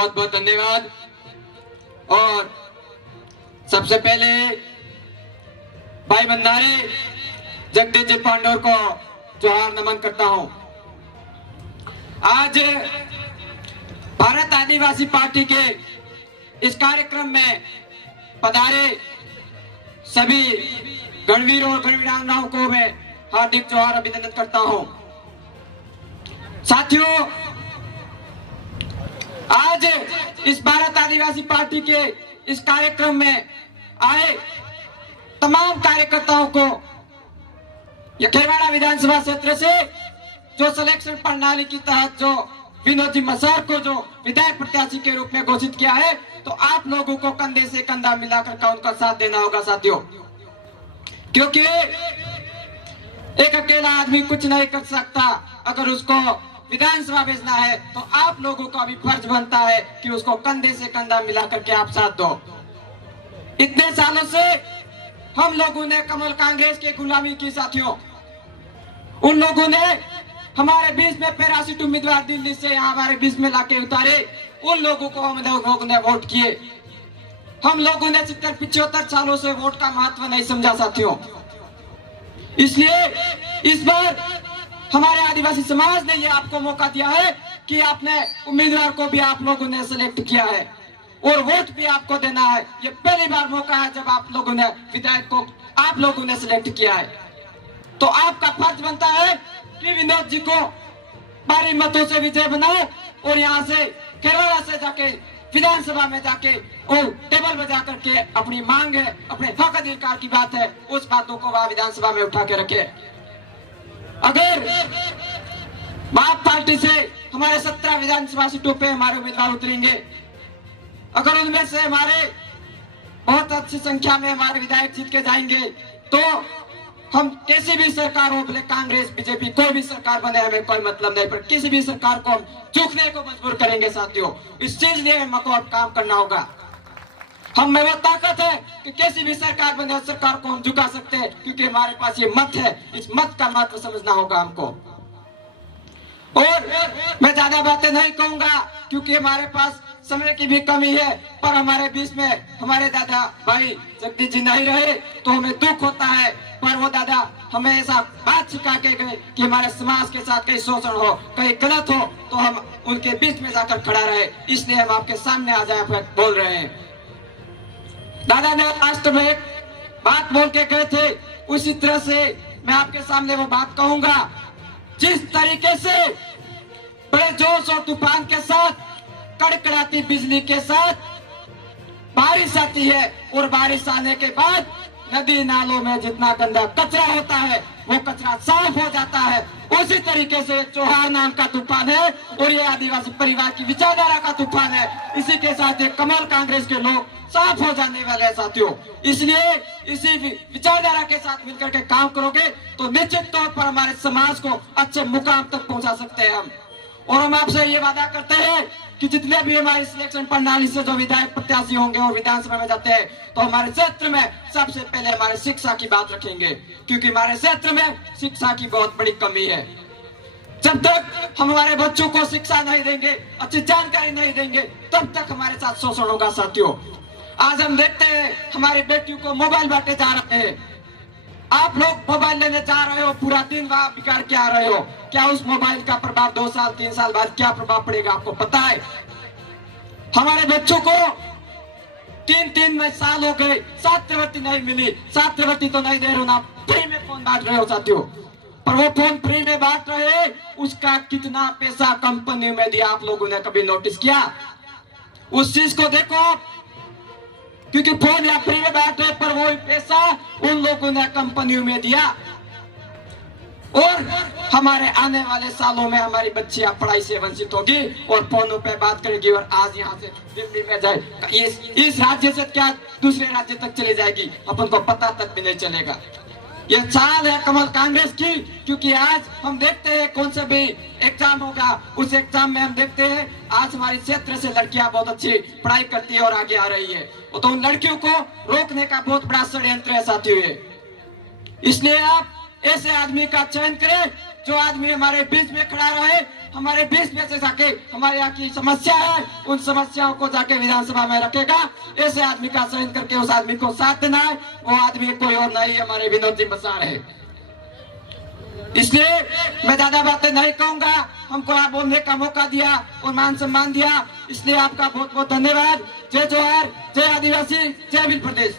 बहुत बहुत धन्यवाद। और सबसे पहले भाई भंडारे जगदीश जी पांडोर को जोहार नमन करता हूं। आज भारत आदिवासी पार्टी के इस कार्यक्रम में पधारे सभी गणवीर और गणवीरांगनाओं को मैं हार्दिक जोहार अभिनंदन करता हूं। साथियों, आज इस भारत आदिवासी पार्टी के इस कार्यक्रम में आए तमाम कार्यकर्ताओं को खेरवाड़ा विधानसभा क्षेत्र से जो सिलेक्शन प्रणाली के तहत जो विनोद जी मसार को जो विधायक प्रत्याशी के रूप में घोषित किया है, तो आप लोगों को कंधे से कंधा मिलाकर का उनका साथ देना होगा साथियों, क्योंकि एक अकेला आदमी कुछ नहीं कर सकता। अगर उसको विधानसभा भेजना है तो आप लोगों का भी फर्ज बनता है कि उसको कंधे से कंधा मिलाकर के आप साथ दो। इतने सालों से हम लोगों ने कमल कांग्रेस की गुलामी की साथियों। उन लोगों ने हमारे बीच में पैरासिट उम्मीदवार दिल्ली से यहाँ हमारे बीच में लाके उतारे। उन लोगों को हम लोगों ने वोट किए। हम लोगों ने 70-75 सालों से वोट का महत्व नहीं समझा साथियों। इसलिए इस बार हमारे आदिवासी समाज ने ये आपको मौका दिया है कि आपने उम्मीदवार को भी आप लोगों ने सिलेक्ट किया है और वोट भी आपको देना है। ये पहली बार मौका है जब आप लोगों ने विधायक को आप लोगों ने सिलेक्ट किया है, तो आपका फर्ज बनता है कि विनोद जी को भारी मतों से विजय बनाओ और यहाँ से केरला से जाके विधानसभा में जाके और टेबल बजा करके अपनी मांग है, अपने हक अधिकार की बात है, उस बातों को वह विधानसभा में उठा के रखे। अगर बाप पार्टी से हमारे 17 विधानसभा सीटों पे हमारे उम्मीदवार उतरेंगे, अगर उनमें से हमारे बहुत अच्छी संख्या में हमारे विधायक जीत के जाएंगे, तो हम किसी भी सरकार हो, भले कांग्रेस बीजेपी कोई भी सरकार बने, हमें कोई मतलब नहीं, पर किसी भी सरकार को हम झुकने को मजबूर करेंगे साथियों। इस चीज लिए हमको अब काम करना होगा। हम में वो ताकत है कि किसी भी सरकार बने सरकार को हम झुका सकते हैं, क्योंकि हमारे पास ये मत है। इस मत का महत्व समझना होगा हमको। और मैं ज्यादा बातें नहीं कहूंगा क्योंकि हमारे पास समय की भी कमी है, पर हमारे बीच में हमारे दादा भाई जगदीश जी नहीं रहे तो हमें दुख होता है। पर वो दादा हमें ऐसा बात सिखा के गए कि हमारे समाज के साथ कहीं शोषण हो, कहीं गलत हो, तो हम उनके बीच में जाकर खड़ा रहे। इसलिए हम आपके सामने आ जाए बोल रहे हैं। दादा ने लास्ट में एक बात बोल के गए थे, उसी तरह से मैं आपके सामने वो बात कहूंगा। जिस तरीके से बड़े जोश और तूफान के साथ, कड़कड़ाती बिजली के साथ बारिश आती है और बारिश आने के बाद नदी नालों में जितना गंदा कचरा होता है वो कचरा साफ हो जाता है, उसी तरीके से चौहार नाम का तूफान है और ये आदिवासी परिवार की विचारधारा का तूफान है। इसी के साथ एक कमल कांग्रेस के लोग साफ हो जाने वाले हैं साथियों। इसलिए इसी विचारधारा के साथ मिलकर के काम करोगे तो निश्चित तौर पर हमारे समाज को अच्छे मुकाम तक पहुंचा सकते हैं हम। और हम आपसे ये वादा करते हैं कि जितने भी हमारी सिलेक्शन प्रणाली से जो विधायक प्रत्याशी होंगे और विधानसभा में जाते हैं, तो हमारे क्षेत्र में सबसे पहले हमारे शिक्षा की बात रखेंगे, क्योंकि हमारे क्षेत्र में शिक्षा की बहुत बड़ी कमी है। जब तक हम हमारे बच्चों को शिक्षा नहीं देंगे, अच्छी जानकारी नहीं देंगे, तब तक हमारे साथ शोषण होगा साथियों। आज हम देखते हैं हमारी बेटियों को मोबाइल बांटे जा रहे हैं। आप लोग मोबाइल लेने जा रहे हो, पूरा दिन वहां बिगाड़ के आ रहे हो। क्या उस मोबाइल का प्रभाव 2 साल 3 साल बाद क्या प्रभाव पड़ेगा आपको पता है? हमारे बच्चों को 3-3 साल हो गए, छात्रवृत्ति नहीं मिली। छात्रवृत्ति तो नहीं दे रहे हो, फ्री में फोन बांट रहे हो साथियों। पर वो फोन फ्री में बांट रहे, उसका कितना पैसा कंपनी में दिया आप लोगों ने कभी नोटिस किया? उस चीज को देखो, क्योंकि फोन या फ्री में बांट रहे, पर वो पैसा उन लोगों ने कंपनियों में दिया। और हमारे आने वाले सालों में हमारी बच्चियां पढ़ाई से वंचित होगी और फोनों पे बात करेगी और आज यहाँ से दिल्ली में जाए, इस राज्य से क्या दूसरे राज्य तक चली जाएगी, अपन को पता तक भी नहीं चलेगा। ये चाल है कमल कांग्रेस की, क्योंकि आज हम देखते हैं कौन सा भी एग्जाम होगा, उस एग्जाम में हम देखते हैं आज हमारे क्षेत्र से लड़कियां बहुत अच्छी पढ़ाई करती है और आगे आ रही है, तो उन लड़कियों को रोकने का बहुत बड़ा षड्यंत्र है साथियों। इसलिए आप ऐसे आदमी का चयन करें जो आदमी हमारे बीच में खड़ा रहे हमारे बीच में से जाके हमारे यहाँ की समस्या है उन समस्याओं को जाके विधानसभा में रखेगा। ऐसे आदमी का चयन करके उस आदमी को साथ देना है। वो आदमी कोई और नहीं, हमारे विनोद जी बसार है। इसलिए मैं ज्यादा बातें नहीं कहूंगा। हमको यहाँ बोलने का मौका दिया और मान सम्मान दिया, इसलिए आपका बहुत बहुत धन्यवाद। जय जोहार, जय आदिवासी, जय भील प्रदेश।